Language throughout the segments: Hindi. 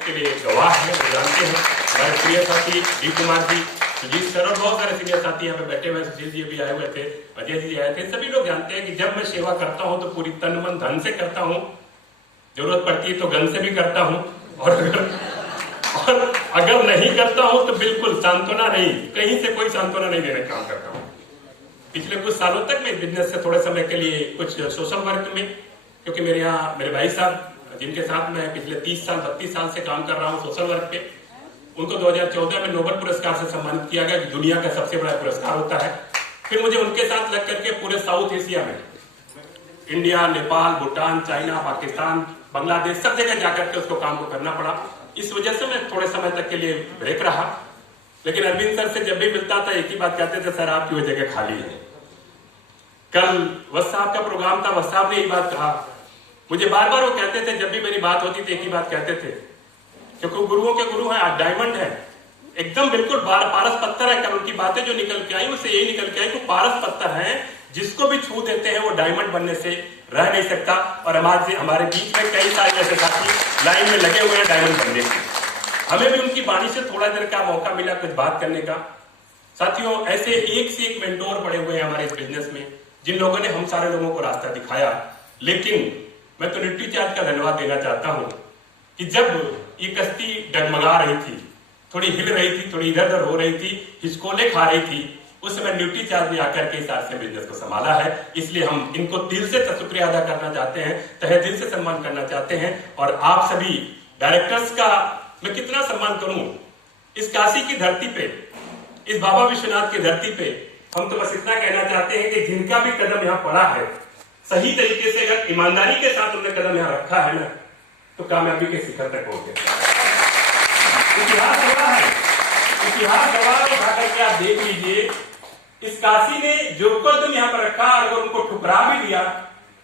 के लिए गवाह है, वो जानते हैं। हमारे प्रिय साथी डी कुमार जी, सुजीत सर और बहुत सारे सीनियर साथी यहाँ पे बैठे हुए, सुशील जी भी आए हुए थे, अजय जी आए थे। सभी लोग जानते हैं कि जब मैं सेवा करता हूँ तो पूरी तन मन धन से करता हूँ, जरूरत पड़ती है तो गन से भी करता हूँ, और अगर नहीं करता हूँ तो बिल्कुल सांत्वना नहीं, कहीं से कोई सांत्वना नहीं देने का काम करता हूँ। पिछले कुछ सालों तक मैं बिजनेस से थोड़े समय के लिए कुछ सोशल वर्क में, क्योंकि मेरे यहाँ मेरे भाई साहब जिनके साथ मैं पिछले 30 साल 32 साल से काम कर रहा हूँ सोशल वर्क पे, उनको 2014 में नोबेल पुरस्कार से सम्मानित किया गया, कि दुनिया का सबसे बड़ा पुरस्कार होता है। फिर मुझे उनके साथ लग करके पूरे साउथ एशिया में, इंडिया, नेपाल, भूटान, चाइना, पाकिस्तान, बांग्लादेश, सब जगह जाकर के उसको काम को करना पड़ा। इस वजह से मैं थोड़े समय तक के लिए ब्रेक रहा, लेकिन अरविंद सर से जब भी मिलता था एक ही बात कहते थे, सर आपकी वो जगह खाली है। कल वत्स साहब का प्रोग्राम था, वत्स साहब ने यही बात कहा, मुझे बार बार वो कहते थे, जब भी मेरी बात होती थी एक ही बात कहते थे, क्योंकि गुरुओं के गुरु हैं, डायमंड है, एकदम बिल्कुल पारस पत्थर है। कल उनकी बातें जो निकल के आई उससे यही निकल के आई कि पारस पत्थर है, जिसको भी छू देते हैं वो डायमंड बनने से रह नहीं सकता। और हमारे बीच में कई सारे ऐसे साथी लाइन में लगे हुए हैं डायमंड बनने के। हमें भी उनकी वाणी से थोड़ा देर का मौका मिला कुछ बात करने का। साथियों, ऐसे एक से एक मेंटोर पड़े हुए हैं हमारे इस बिजनेस में, जिन लोगों ने हम सारे लोगों को रास्ता दिखाया। लेकिन मैं तो न्यूट्री चार्ज का धन्यवाद देना चाहता हूं कि जब ये कश्ती डगमगा रही थी, थोड़ी हिल रही थी, थोड़ी इधर उधर हो रही थी, हिचकोले खा रही थी, उस समय न्यूट्री चार्ज ने आकर के इस आज से बिजनेस को संभाला है। इसलिए हम इनको दिल से शुक्रिया अदा करना चाहते हैं, तहे दिल से सम्मान करना चाहते हैं। और आप सभी डायरेक्टर्स का मैं कितना सम्मान करूं, इस काशी की धरती पे, इस बाबा विश्वनाथ की धरती पे, हम तो बस इतना कहना चाहते हैं कि जिनका भी कदम यहाँ पड़ा है, सही तरीके से अगर ईमानदारी के साथ उन्होंने कदम यहाँ रखा है ना, तो कामयाबी के शिखर तक पहुंचे। इतिहास गवाह है, इतिहास गवाह उठा करके आप देख लीजिए, इस काशी ने जो कदम यहाँ पर रखा, अगर उनको ठुकरा भी दिया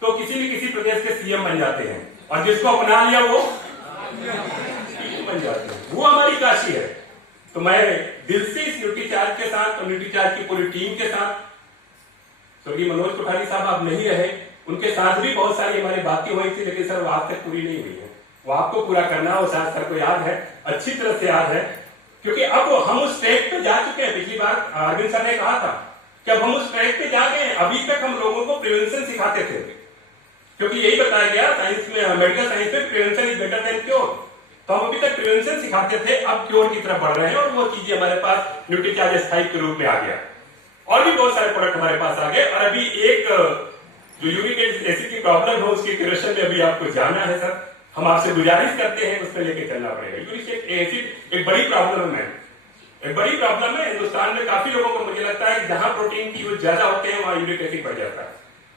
तो किसी न किसी प्रदेश के सीएम बन जाते हैं, और जिसको अपना लिया वो बन जाते हैं। वो हमारी काशी है। तो मैं दिल से इस न्यूट्री चार्ज के साथ और न्यूट्री चार्ज की पूरी टीम के साथ, स्वर्गीय मनोज कोठारी साहब आप नहीं रहे, उनके साथ भी बहुत सारी हमारी बातें हुई थी, लेकिन सर वो आज तक पूरी नहीं हुई है। वो आपको पूरा करना, वो शायद सर को याद है, अच्छी तरह से याद है, क्योंकि अब हम उस ट्रैक पे जा चुके हैं। पिछली बार अरविंद सर ने कहा था कि अब हम उस ट्रैक पे जा गए हैं। अभी तक हम लोगों को प्रिवेंशन सिखाते थे, क्योंकि यही बताया गया साइंस में, मेडिकल साइंस में prevention is better than cure. तो हम अभी तक प्रिवेंशन सिखाते थे, अब क्योर की तरफ बढ़ रहे हैं, और वो चीजें हमारे पास न्यूट्री चार्ज स्थायी के रूप में आ गया, और भी बहुत सारे प्रोडक्ट हमारे पास आ गए। और अभी एक जो यूरिक एसिड की प्रॉब्लम है, उसके क्यूरेशन में अभी आपको जाना है सर, हम आपसे गुजारिश करते हैं उसमें लेके चलना पड़ेगा। यूरिक एसिड एक बड़ी प्रॉब्लम है, एक बड़ी प्रॉब्लम है हिंदुस्तान में। काफी लोगों को मुझे लगता है कि जहां प्रोटीन की यूज ज्यादा होते हैं वहां यूरिक एसिड बढ़ जाता है।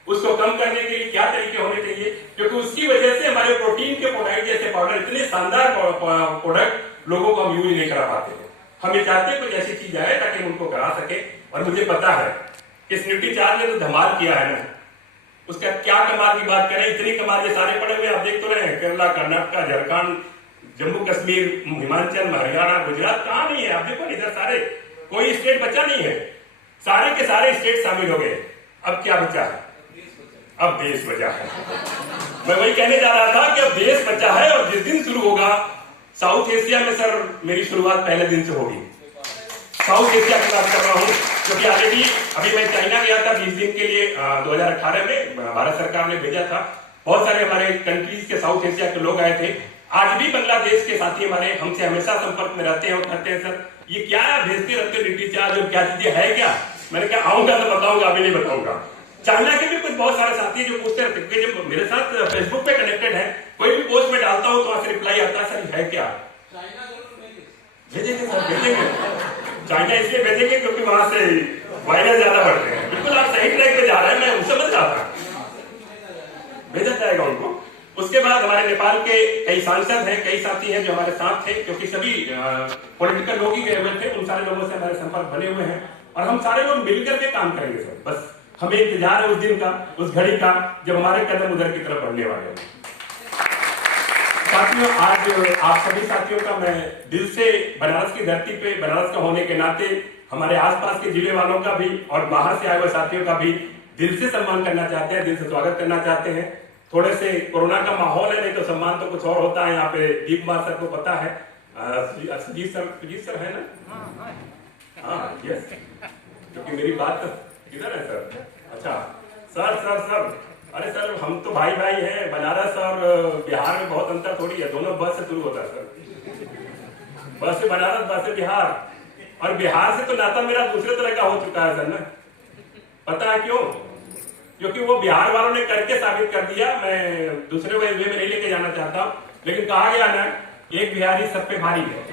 उसको कम करने के लिए क्या तरीके होने चाहिए, क्योंकि उसकी वजह से हमारे प्रोटीन के प्रोडक्ट जैसे पाउडर, इतने शानदार प्रोडक्ट लोगों को हम यूज नहीं करा पाते हैं। हम ये चाहते हैं कुछ ऐसी चीज आए ताकि उनको करा सके। और मुझे पता है इस न्यूट्री चार्ज ने तो धमाल किया है ना, उसका क्या कमाल की बात करें, इतनी कमाल ये सारे पड़े हुए आप देख तो रहे हैं, केरला, कर्नाटक, झारखंड, जम्मू कश्मीर, हिमाचल, हरियाणा, गुजरात, कहां नहीं है आप देखो, इधर सारे कोई स्टेट बचा नहीं है, सारे के सारे स्टेट शामिल हो गए। अब क्या बचा है, अब देश बचा है। मैं वही कहने जा रहा था कि अब देश बचा है, और जिस दिन शुरू होगा साउथ एशिया में, सर मेरी शुरुआत पहले दिन से होगी। साउथ एशिया की बात कर रहा हूँ, क्योंकि ऑलरेडी अभी मैं चाइना गया था 20 दिन के लिए, 2018 में भारत सरकार ने भेजा था। बहुत सारे हमारे कंट्रीज के साउथ एशिया के लोग आए थे। आज भी बांग्लादेश के साथी हमारे हमसे हमेशा संपर्क में रहते हैं और कहते हैं, सर ये क्या भेजते रहते हो न्यूट्री चार्ज, और क्या चीजें है क्या। मैंने कहा आऊंगा तो बताऊंगा, अभी नहीं बताऊंगा। चाइना के भी कुछ बहुत सारे साथी जो पूछते रहते, क्योंकि जब मेरे साथ फेसबुक पे कनेक्टेड है, कोई भी पोस्ट में डालता हूँ तो वहां से रिप्लाई आता है, सर है क्या। भेजेंगे सर, भेजेंगे। चाइना इसलिए भेजेंगे क्योंकि वहां से वायरस ज्यादा बढ़ते हैं। बिल्कुल आप सही ट्रैक पे जा रहे हैं, मैं समझ रहा था, भेजा जाएगा उनको। उसके बाद हमारे नेपाल के कई सांसद हैं, कई साथी हैं जो हमारे साथ थे, क्योंकि सभी पॉलिटिकल लोग ही गए हुए थे, उन सारे लोगों से हमारे संपर्क बने हुए हैं, और हम सारे लोग मिलकर के काम करेंगे सर। बस हमें इंतजार है उस दिन का, उस घड़ी का, जब हमारे कदम उधर की तरफ बढ़ने वाले हैं। साथियों, आज आप सभी साथियों का मैं दिल से बनारस की धरती पे, बनारस का होने के नाते हमारे आसपास के जिले वालों का भी और बाहर से आए हुए साथियों का भी दिल से सम्मान करना चाहते हैं, दिल से स्वागत करना चाहते हैं। थोड़े से कोरोना का माहौल है, नहीं तो सम्मान तो कुछ और होता है। यहाँ पे दीप कुमार सर को पता है, सुजीत सर है ना? हाँ यस, क्योंकि मेरी बात किधर है सर? अच्छा सर अरे सर हम तो भाई भाई हैं। बनारस और बिहार में बहुत अंतर थोड़ी है, दोनों बस से शुरू होता है सर। बस से बनारस, बस से बिहार, और बिहार से तो नाता मेरा दूसरे तरह का हो चुका है सर ना। पता है क्यों? क्योंकि वो बिहार वालों ने करके साबित कर दिया। मैं दूसरे वे में नहीं लेके जाना चाहता हूं, लेकिन कहा गया ना, एक बिहारी सब पे भारी है।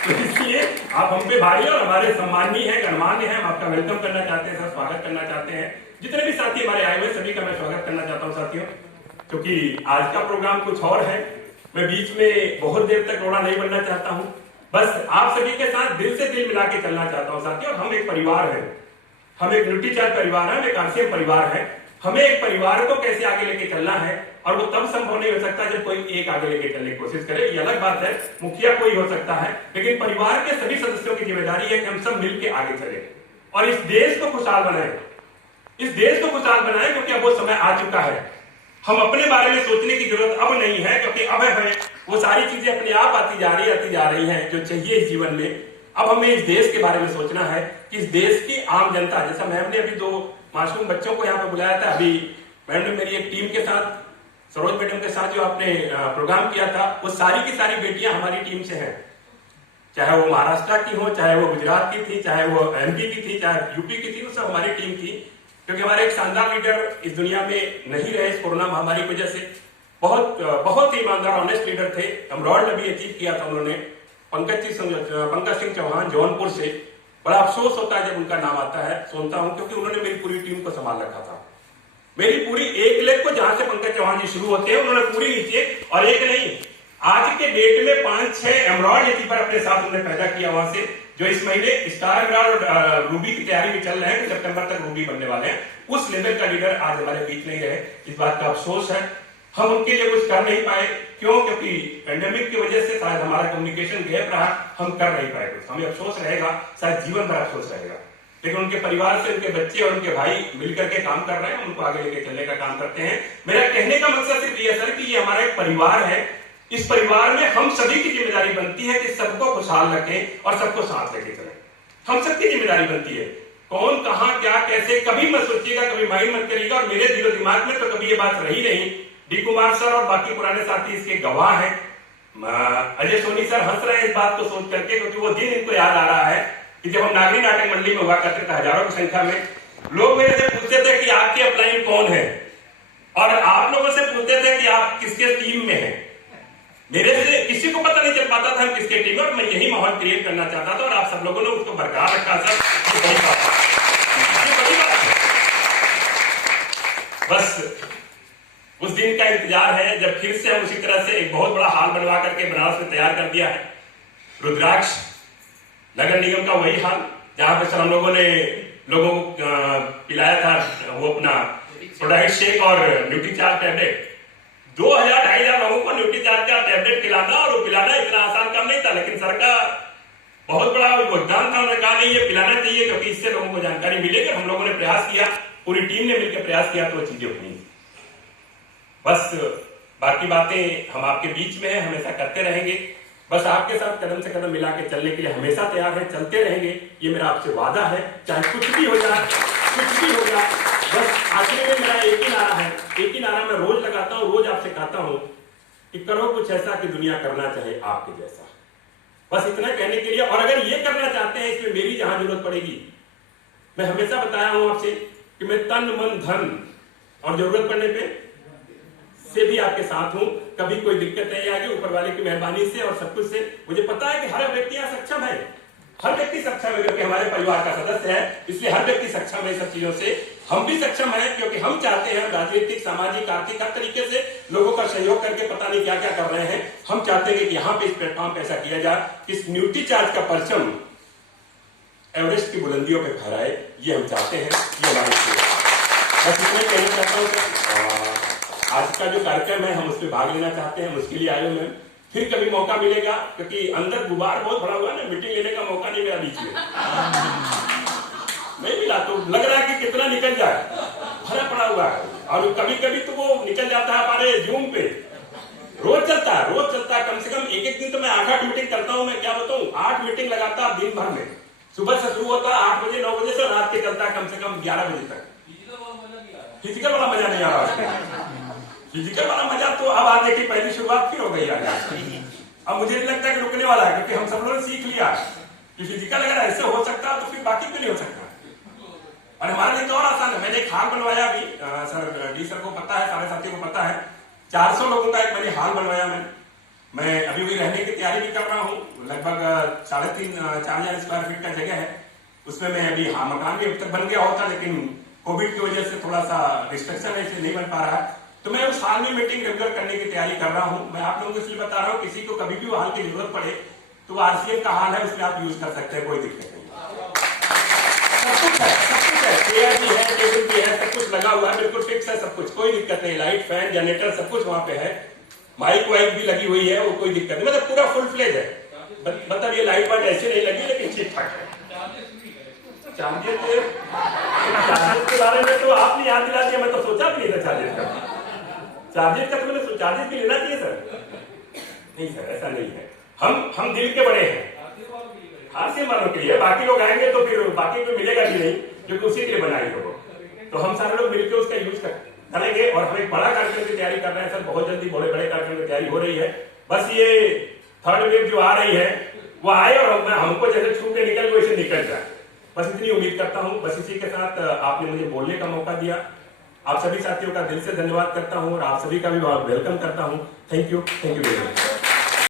तो इसलिए आप हम पे भारी और हमारे सम्माननीय है, गणमान्य है। हम आपका वेलकम करना चाहते हैं सर, स्वागत करना चाहते हैं। जितने भी साथी हमारे आए हुए सभी का मैं स्वागत करना चाहता हूं साथियों, क्योंकि आज का प्रोग्राम कुछ और है। मैं बीच में बहुत देर तक रोड़ा नहीं बनना चाहता हूं, बस आप सभी के साथ दिल से दिल मिला के चलना चाहता हूं साथियों। हम एक परिवार है, हम एक न्यूट्रीचार्ज परिवार है, हम एक आरसीएम परिवार है। हमें एक परिवार को कैसे आगे लेके चलना है, और वो तब संभव नहीं हो सकता जब कोई एक आगे लेके चलने की कोशिश करे। ये अलग बात है, मुखिया कोई हो सकता है, लेकिन परिवार के सभी सदस्यों की जिम्मेदारी है कि हम सब मिलकर आगे चले और इस देश को खुशहाल बनाएं। इस देश को खुशहाल बनाएं, क्योंकि अब वो समय आ चुका है। हम अपने बारे में सोचने की जरूरत अब नहीं है, क्योंकि अब हमें वो सारी चीजें अपने आप आती जा रही हैं जो चाहिए इस जीवन में। अब हमें इस देश के बारे में सोचना है कि इस देश की आम जनता, जैसा मैम ने अभी 2 मासूम बच्चों को यहाँ पे बुलाया था, अभी मैम ने मेरी एक टीम के साथ, सरोज मैडम के साथ जो आपने प्रोग्राम किया था, वो सारी की सारी बेटियां हमारी टीम से हैं। चाहे वो महाराष्ट्र की हो, चाहे वो गुजरात की थी, चाहे वो एमपी की थी, चाहे यूपी की थी, वो सब हमारी टीम थी। क्योंकि हमारे एक शानदार लीडर इस दुनिया में नहीं रहे इस कोरोना महामारी की वजह से। बहुत ही ईमानदार ऑनेस्ट लीडर थे। अमरौड में भी अचीव किया था उन्होंने। पंकज सिंह चौहान जौनपुर से। बड़ा अफसोस होता है जब उनका नाम आता है, सुनता हूं, क्योंकि उन्होंने मेरी पूरी टीम को संभाल रखा था। मेरी पूरी एक लेग को, जहां से पंकज चौहान जी शुरू होते हैं, उन्होंने पूरी नीचे, और एक नहीं, आज के डेट में 5-6 एमरॉयड कीपर अपने साथ उन्होंने पैदा किया वहां से, जो इस महीने स्टार एमरॉयड और रूबी की तैयारी में चल रहे हैं, सितंबर तक रूबी बनने वाले हैं। उस लेवल का लीडर आज हमारे बीच नहीं रहे, इस बात का अफसोस है। हम उनके लिए कुछ कर नहीं पाए। क्यों? क्योंकि पेंडेमिक की वजह से शायद हमारा कम्युनिकेशन गैप रहा, हम कर नहीं पाए कुछ। हमें अफसोस रहेगा, शायद जीवन भर अफसोस रहेगा। लेकिन उनके परिवार से उनके बच्चे और उनके भाई मिलकर के काम कर रहे हैं, उनको आगे लेके चलने का काम करते हैं। मेरा कहने का मकसद सिर्फ ये सर कि ये हमारा एक परिवार है। इस परिवार में हम सभी की जिम्मेदारी बनती है कि सबको खुशहाल रखें और सबको साथ लेके चलें। हम सबकी जिम्मेदारी बनती है। कौन कहां क्या कैसे कभी मत सोचिएगा, कभी माइंड मत करिएगा। और मेरे दिलो दिमाग में तो कभी ये बात रही नहीं। डी कुमार सर और बाकी पुराने साथी इसके गवाह हैं। अजय सोनी सर हंस रहे हैं इस बात को सोच करके, क्योंकि वो दिन इनको याद आ रहा है कि जब हम नागरी नाटक मंडली में हुआ करते थे, हजारों की संख्या में लोग मेरे से पूछते थे कि आपके अपलाइन कौन है, और आप लोगों से पूछते थे कि आप किसके टीम में हैं। मेरे से किसी को पता नहीं चल पाता था हम किसके टीम में, और मैं यही माहौल क्रिएट करना चाहता था, और आप सब लोगों ने उसको बरकरार रखा सर। ये बड़ी बात है। बस उस दिन का इंतजार है जब फिर से हम उसी तरह से एक बहुत बड़ा हाल बनवा करके बनारस में तैयार कर दिया है। रुद्राक्ष नगर निगम का वही हाल, जहां पे सर हम लोगों ने लोगों को पिलाया था वो अपना प्रोडाइट शेक और न्यूट्रीचार्ज टैबलेट। 2000-2500 लोगों को न्यूट्रीचार्ज का टैबलेट खिलाना, और वो पिलाना इतना आसान काम नहीं था, लेकिन सर का बहुत बड़ा योगदान था। उन्होंने कहा नहीं ये पिलाना चाहिए, क्योंकि इससे लोगों को जानकारी मिलेगी। हम लोगों ने प्रयास किया, पूरी टीम ने मिलकर प्रयास किया, तो वो चीजें हुई। बस बाकी बातें हम आपके बीच में हैं, हमेशा करते रहेंगे। बस आपके साथ कदम से कदम मिला के चलने के लिए हमेशा तैयार है, चलते रहेंगे। ये मेरा आपसे वादा है, चाहे कुछ भी हो जाए, कुछ भी हो जाए। बस आखिर में मेरा एक ही नारा है, एक ही नारा मैं रोज लगाता हूँ, रोज आपसे कहता हूँ कि करो कुछ ऐसा कि दुनिया करना चाहे आपके जैसा। बस इतना कहने के लिए। और अगर ये करना चाहते हैं, इसमें मेरी जहां जरूरत पड़ेगी, मैं हमेशा बताया हूं आपसे कि मैं तन मन धन और जरूरत पड़ने पे से भी आपके साथ हूं। कभी कोई दिक्कत नहीं आएगी, ऊपर वाले की मेहरबानी से और सब कुछ से। मुझे पता है कि हर व्यक्ति यहाँ सक्षम है, हर व्यक्ति सक्षम है, क्योंकि हमारे परिवार का सदस्य है, इसलिए हर व्यक्ति सक्षम है सब चीजों से। हम भी सक्षम है, क्योंकि हम चाहते हैं राजनीतिक, सामाजिक, आर्थिक हर तरीके से लोगों का सहयोग करके पता नहीं क्या क्या कर रहे हैं। हम चाहते हैं कि यहाँ पे इस प्लेटफॉर्म पे ऐसा किया जाए, इस न्यूट्रीचार्ज का परचम एवरेस्ट की बुलंदियों पे फहराए। ये हम चाहते हैं, ये हमारे बस इसमें कहना चाहता हूँ। आज का जो कार्यक्रम है हम उसमें भाग लेना चाहते हैं, उसके लिए आए हुए हैं। फिर कभी मौका मिलेगा, क्योंकि अंदर गुबार बहुत भरा हुआ है ना, मीटिंग लेने का मौका नहीं मिला बीच में, नहीं मिला, तो लग रहा है कि कितना निकल जाए, भरा पड़ा हुआ है। और कभी कभी तो वो निकल जाता है हमारे जूम पे, रोज चलता है, कम से कम एक दिन तो मैं 8 मीटिंग करता हूँ। मैं क्या बताऊँ, 8 मीटिंग लगातार दिन भर में, सुबह से शुरू होता है 8 बजे 9 बजे से रात के चलता है कम से कम 11 बजे तक। फिजिकल वाला मजा नहीं आ रहा उसमें। फिजिकल वाला मजा तो अब आने की पहली शुरुआत फिर हो गई है। अब मुझे नहीं लगता कि रुकने वाला है, क्योंकि हम सब लोगों ने सीख लिया कि फिजिकल अगर ऐसे हो सकता है तो फिर बाकी क्यों नहीं हो सकता। और हमारे लिए तो और आसान है। मैंने एक हाल बनवाया अभी, सर डी सर को पता है, सारे साथियों को पता है, 400 लोगों का एक मैंने हाल बनवाया। मैं अभी वही रहने की तैयारी भी कर रहा हूँ। लगभग 3,500-4,000 स्क्वायर फीट का जगह है। उसमें मैं अभी मकान भी अब तक बन गया होता, लेकिन कोविड की वजह से थोड़ा सा रिस्ट्रिक्शन है, इसलिए नहीं बन पा रहा है। तो मैं उस हाल में मीटिंग रेगुलर करने की तैयारी कर रहा हूँ। मैं आप लोगों को इसलिए बता रहा हूँ, किसी को कभी भी हाल की जरूरत पड़े तो आरसीएम का हाल है, उसमें आप यूज कर सकते हैं, कोई दिक्कत नहीं। सब कुछ है, चेयर भी है, टेबल भी है, सब कुछ लगा हुआ है, बिल्कुल फिक्स है सब कुछ, कोई दिक्कत नहीं। लाइट, फैन, जनरेटर सब कुछ वहां पे है, माइक वाइक भी लगी हुई है, वो कोई दिक्कत नहीं, मतलब पूरा फुल फ्लेज है। मतलब ये लाइट वाइट ऐसे नहीं लगी, लेकिन ठीक ठाक है। चार्जेस के बारे में तो आपने याद दिला दिया, मैं तो सोचा भी नहीं था चार्जेस का। चार्जेस का तो मैंने चार्जेस भी लेना चाहिए सर। नहीं सर, ऐसा नहीं है। हम दिल के बड़े हैं, हास्य मानों के लिए। बाकी लोग आएंगे तो फिर बाकी को मिलेगा भी नहीं, क्योंकि उसी के लिए बनाए लोगों। तो हम सारे लोग मिलकर उसका यूज करेंगे। और हम एक बड़ा कार्यक्रम की तैयारी कर रहे हैं सर, बहुत जल्दी बड़े कार्यक्रम की तैयारी हो रही है। बस ये 3rd वेव जो आ रही है वो आए और हमको जैसे छू के निकल वैसे निकल जाए, बस इतनी उम्मीद करता हूं। बस इसी के साथ आपने मुझे बोलने का मौका दिया। आप सभी साथियों का दिल से धन्यवाद करता हूं और आप सभी का भी वेलकम करता हूं। Thank you very much.